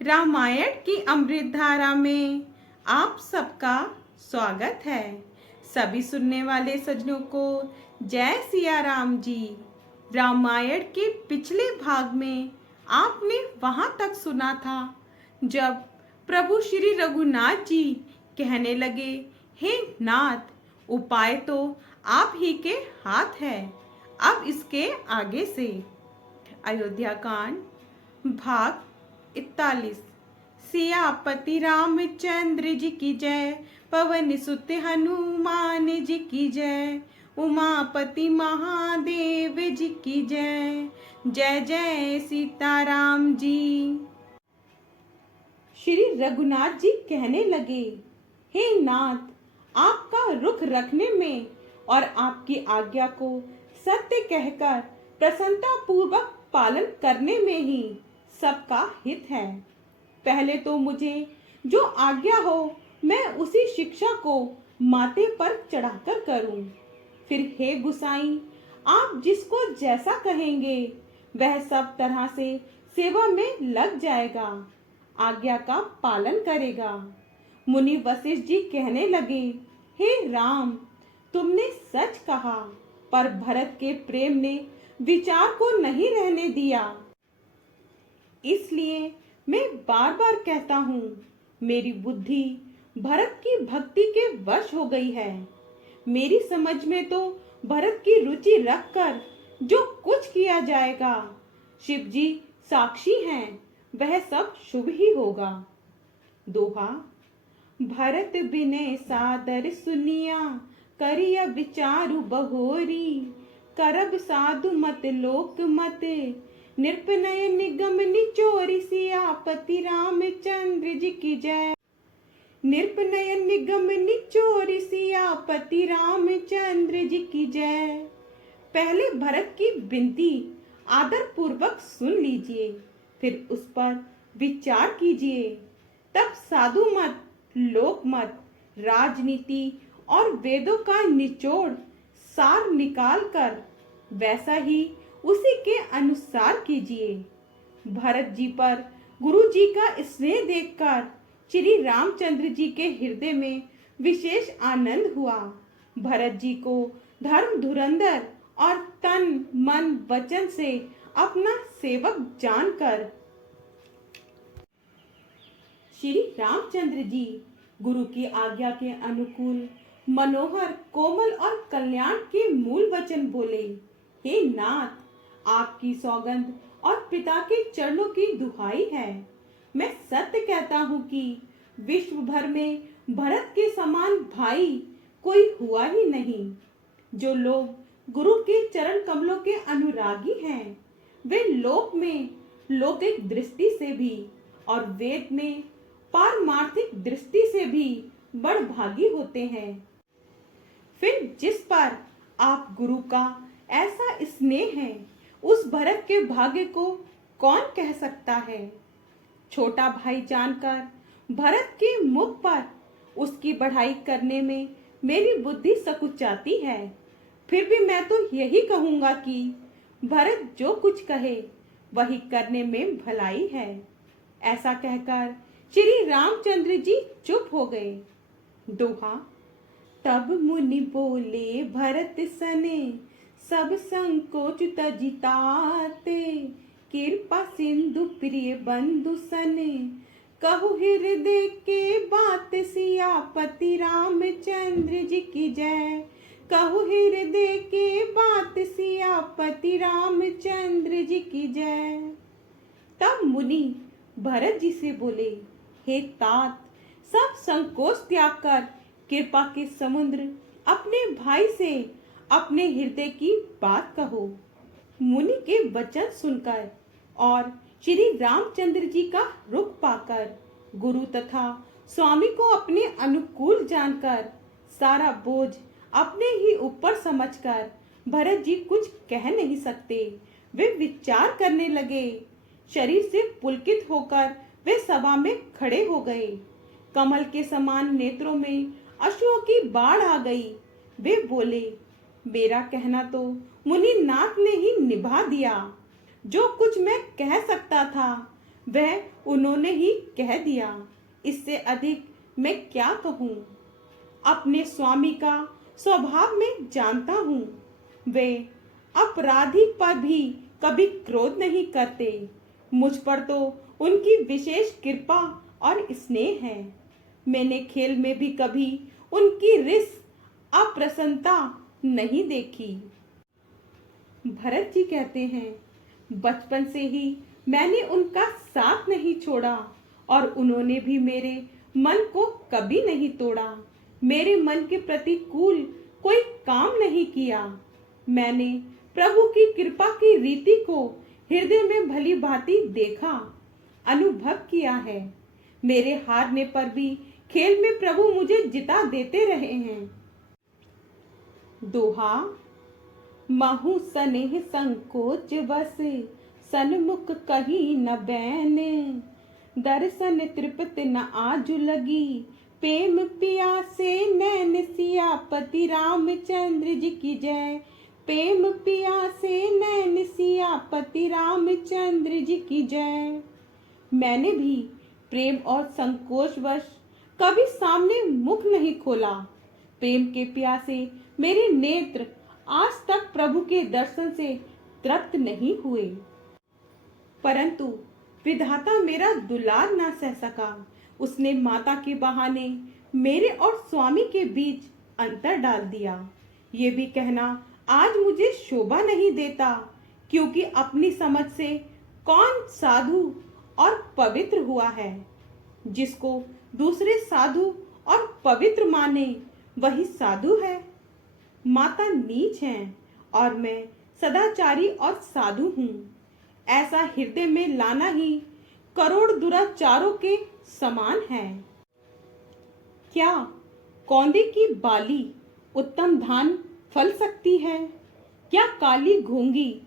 रामायण की अमृत धारा में आप सबका स्वागत है। सभी सुनने वाले सज्जनों को जय सिया राम जी। रामायण के पिछले भाग में आपने वहां तक सुना था जब प्रभु श्री रघुनाथ जी कहने लगे, हे नाथ, उपाय तो आप ही के हाथ है, अब इसके आगे से। अयोध्या कांड भाग 41। सियापति रामचंद्र जी की जय, पवन सुत हनुमान जी की जय, उमापति महादेव जी की जय। जय जय सीताराम जी। श्री रघुनाथ जी कहने लगे, हे नाथ, आपका रुख रखने में और आपकी आज्ञा को सत्य कहकर प्रसन्नता पूर्वक पालन करने में ही सबका हित है। पहले तो मुझे जो आज्ञा हो मैं उसी शिक्षा को माथे पर चढ़ाकर करूं। फिर हे गुसाई, आप जिसको जैसा कहेंगे वह सब तरह से सेवा में लग जाएगा, आज्ञा का पालन करेगा। मुनि वशिष्ठ जी कहने लगे, हे राम, तुमने सच कहा, पर भरत के प्रेम ने विचार को नहीं रहने दिया। इसलिए मैं बार बार कहता हूँ, मेरी बुद्धि भरत की भक्ति के वश हो गई है। मेरी समझ में तो भरत की रुचि रखकर जो कुछ किया जाएगा, शिव जी साक्षी हैं, वह सब शुभ ही होगा। दोहा। भरत बिने सादर सुनिया, करिया विचारु बहोरी, करब साधु मत लोक मत, नृपनय निगम निचोरी। सियापति रामचंद्र जी की जय, नृपनय निगम निचोरी। सियापति रामचंद्र जी की जय। पहले भरत की विनती आदर पूर्वक सुन लीजिए, फिर उस पर विचार कीजिए। तब साधु मत, लोक मत, राजनीति और वेदों का निचोड़ सार निकाल कर वैसा ही उसी के अनुसार कीजिए। भरत जी पर गुरु जी का स्नेह देखकर श्री रामचंद्र जी के हृदय में विशेष आनंद हुआ। भरत जी को धर्म धुरंधर और तन मन वचन से अपना सेवक जानकर श्री रामचंद्र जी गुरु की आज्ञा के अनुकूल मनोहर, कोमल और कल्याण के मूल वचन बोले। हे नाथ, आपकी सौगंध और पिता के चरणों की दुहाई है, मैं सत्य कहता हूँ कि विश्व भर में भरत के समान भाई कोई हुआ ही नहीं। जो लोग गुरु के चरण कमलों के अनुरागी हैं, वे लोक में लौकिक दृष्टि से भी और वेद में पारमार्थिक दृष्टि से भी बड़भागी होते हैं। फिर जिस पर आप गुरु का ऐसा स्नेह है, उस भरत के भाग्य को कौन कह सकता है। छोटा भाई जानकर भरत के मुख पर उसकी बढ़ाई करने में मेरी बुद्धि सकुचाती है। फिर भी मैं तो यही कहूँगा कि भरत जो कुछ कहे वही करने में भलाई है। ऐसा कहकर श्री रामचंद्र जी चुप हो गए। दोहा। तब मुनि बोले भरत सने, सब संकोच तजिताते, कृपा सिंधु प्रिय बंधु सने, कहु हृदय के बात। सियापति रामचंद्र जी की जय, कहु हृदय के बात। सियापति रामचंद्र जी की जय। तब मुनि भरत जी से बोले, हे तात, सब संकोच त्याग कर कृपा के समुद्र अपने भाई से अपने हृदय की बात कहो। मुनि के वचन सुनकर और श्री रामचंद्र जी का रुख पाकर गुरु तथा स्वामी को अपने अनुकूल जानकर सारा बोझ अपने ही ऊपर समझकर भरत जी कुछ कह नहीं सकते। वे विचार करने लगे। शरीर से पुलकित होकर वे सभा में खड़े हो गए। कमल के समान नेत्रों में अश्रुओं की बाढ़ आ गई। वे बोले, मेरा कहना तो मुनि नाथ ने ही निभा दिया। जो कुछ मैं कह सकता था वह उन्होंने ही कह दिया, इससे अधिक मैं क्या कहूँ। अपने स्वामी का स्वभाव मैं जानता हूँ, वे अपराधी पर भी कभी क्रोध नहीं करते। मुझ पर तो उनकी विशेष कृपा और स्नेह है। मैंने खेल में भी कभी उनकी रिस अप्रसन्नता नहीं देखी। भरत जी कहते हैं, बचपन से ही मैंने उनका साथ नहीं छोड़ा और उन्होंने भी मेरे मन को कभी नहीं तोड़ा। मेरे मन के प्रतिकूल कोई काम नहीं किया। मैंने प्रभु की कृपा की रीति को हृदय में भली भांति देखा, अनुभव किया है। मेरे हारने पर भी खेल में प्रभु मुझे जिता देते रहे हैं। दोहा। महु सनेह संकोच बस, सन्मुख कहीं न बैन। दर्शन तृप्त न आजु लगी, प्रेम पियासे नैन सियापति रामचंद्र जी की जय। प्रेम पियासे नैन सियापति रामचंद्र जी की जय। मैंने भी प्रेम और संकोचवश कभी सामने मुख नहीं खोला। प्रेम के प्यासे मेरे नेत्र आज तक प्रभु के दर्शन से तृप्त नहीं हुए, परंतु विधाता मेरा दुलार ना सह सका। उसने माता के बहाने मेरे और स्वामी के बीच अंतर डाल दिया। ये भी कहना आज मुझे शोभा नहीं देता, क्योंकि अपनी समझ से कौन साधु और पवित्र हुआ है। जिसको दूसरे साधु और पवित्र माने वही साधु है। माता नीच हैं और मैं सदाचारी और साधु हूँ। ऐसा हृदय में लाना ही करोड़ दुराचारों के समान है। क्या कौंदे की बाली उत्तम धान फल सकती है? क्या काली घोंगी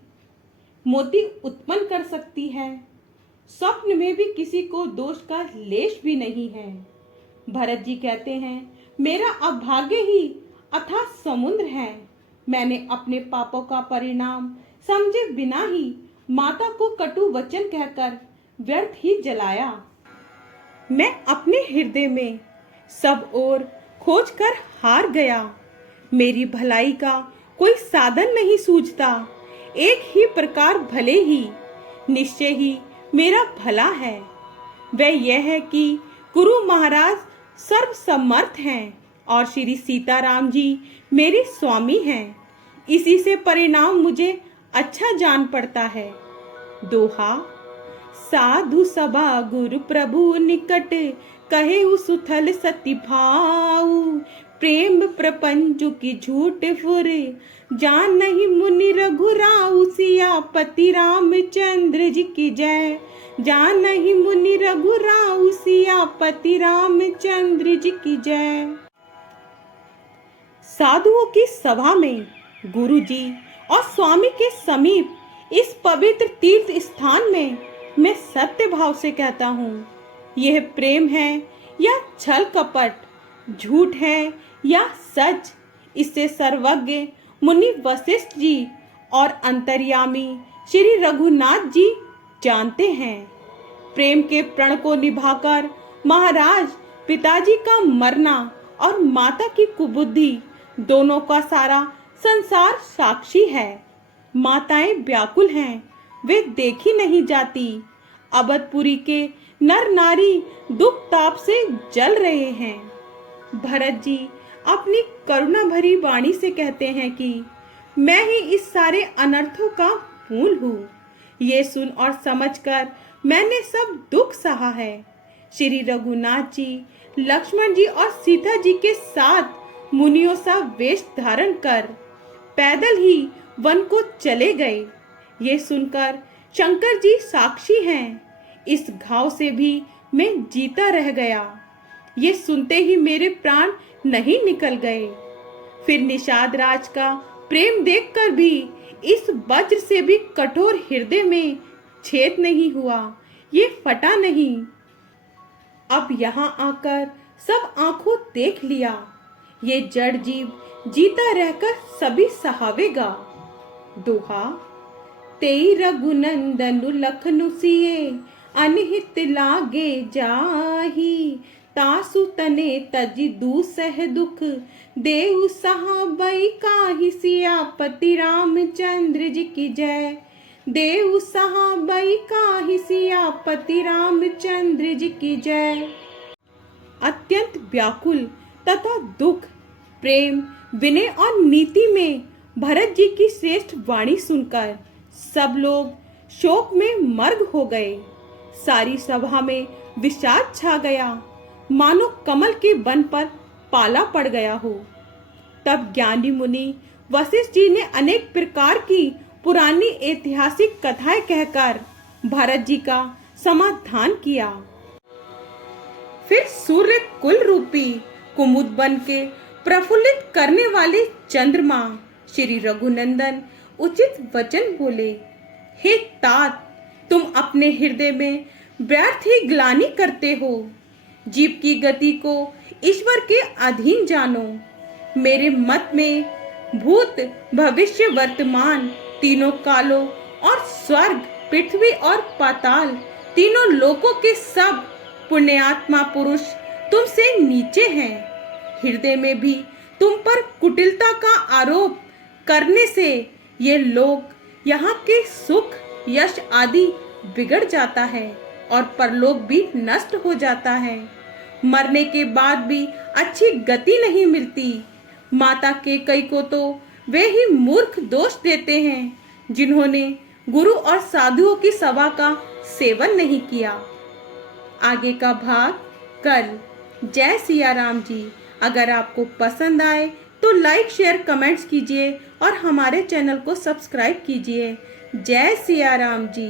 मोती उत्पन्न कर सकती है? स्वप्न में भी किसी को दोष का लेश भी नहीं है। भरत जी कहते हैं, मेरा अभाग्य ही अथाह समुद्र है। मैंने अपने पापों का परिणाम समझे बिना ही माता को कटु वचन कहकर व्यर्थ ही जलाया। मैं अपने हृदय में सब ओर खोज कर हार गया। मेरी भलाई का कोई साधन नहीं सूझता। एक ही प्रकार भले ही निश्चय ही मेरा भला है। वह यह है कि गुरु महाराज सर्वसमर्थ हैं और श्री सीताराम जी मेरे स्वामी हैं। इसी से परिणाम मुझे अच्छा जान पड़ता है। दोहा। साधु सभा गुरु प्रभु निकट, कहे सुथल सति भाऊ। प्रेम प्रपंचु की झूठ फुर, जान नहीं मुनि रघुराऊ। सियापति रामचंद्र जी की जय। जान नहीं मुनि रघुराऊ। सियापति रामचंद्र जी की जय। साधुओं की सभा में गुरु जी और स्वामी के समीप इस पवित्र तीर्थ स्थान में मैं सत्य भाव से कहता हूँ, यह प्रेम है या छल कपट, झूठ है या सच, इससे सर्वज्ञ मुनि वशिष्ठ जी और अंतर्यामी श्री रघुनाथ जी जानते हैं। प्रेम के प्रण को निभाकर महाराज पिताजी का मरना और माता की कुबुद्धि दोनों का सारा संसार साक्षी है। माताएं व्याकुल हैं, वे देखी नहीं जाती। अवधपुरी के नर नारी दुख ताप से जल रहे हैं। भरत जी अपनी करुणा भरी वाणी से कहते हैं कि मैं ही इस सारे अनर्थों का मूल हूँ। ये सुन और समझकर मैंने सब दुख सहा है। श्री रघुनाथ जी, लक्ष्मण जी और सीता जी के साथ मुनियों सा वेश धारण कर पैदल ही वन को चले गए। ये सुनकर शंकर जी साक्षी हैं। इस घाव से भी मैं जीता रह गया। ये सुनते ही मेरे प्राण नहीं निकल गए। फिर निषाद राज का प्रेम देखकर भी इस वज्र से भी कठोर हृदय में छेद नहीं हुआ, ये फटा नहीं। अब यहाँ आकर सब आंखों देख लिया। ये जड़ जीव जीता रहकर सभी सहावेगा। दोहा। तेई रघुनंदनु लखनु सिए, अनहित लागे जाही, तासु तने तज दूसह दुख, देहु सहाबई काहि सियापति रामचंद्र जी की जय। देहु सहाबई काहि सियापति रामचंद्र जी की जय। अत्यंत व्याकुल तथा दुख, प्रेम, विनय और नीति में भरत जी की श्रेष्ठ वाणी सुनकर सब लोग शोक में मर्ग हो गए। सारी सभा में विषाद छा गया, मानो कमल के वन पर पाला पड़ गया हो। तब ज्ञानी मुनि वशिष्ठ जी ने अनेक प्रकार की पुरानी ऐतिहासिक कथाएं कहकर भरत जी का समाधान किया। फिर सूर्य कुल रूपी कुमुद बन के प्रफुल्लित करने वाले चंद्रमा श्री रघुनंदन उचित वचन बोले, हे तात, तुम अपने हृदय में व्यर्थ ही ग्लानि करते हो। जीव की गति को ईश्वर के अधीन जानो। मेरे मत में भूत, भविष्य, वर्तमान तीनों कालों और स्वर्ग, पृथ्वी और पाताल तीनों लोकों के सब पुण्यात्मा पुरुष तुमसे नीचे हैं। हृदय में भी तुम पर कुटिलता का आरोप करने से ये लोक, यहाँ के सुख, यश आदि बिगड़ जाता है और परलोक भी नष्ट हो जाता है। मरने के बाद भी अच्छी गति नहीं मिलती। माता केकई को तो वे ही मूर्ख दोष देते हैं जिन्होंने गुरु और साधुओं की सभा का सेवन नहीं किया। आगे का भाग कल। जय सिया राम जी। अगर आपको पसंद आए तो लाइक, शेयर, कमेंट्स कीजिए और हमारे चैनल को सब्सक्राइब कीजिए। जय सिया राम जी।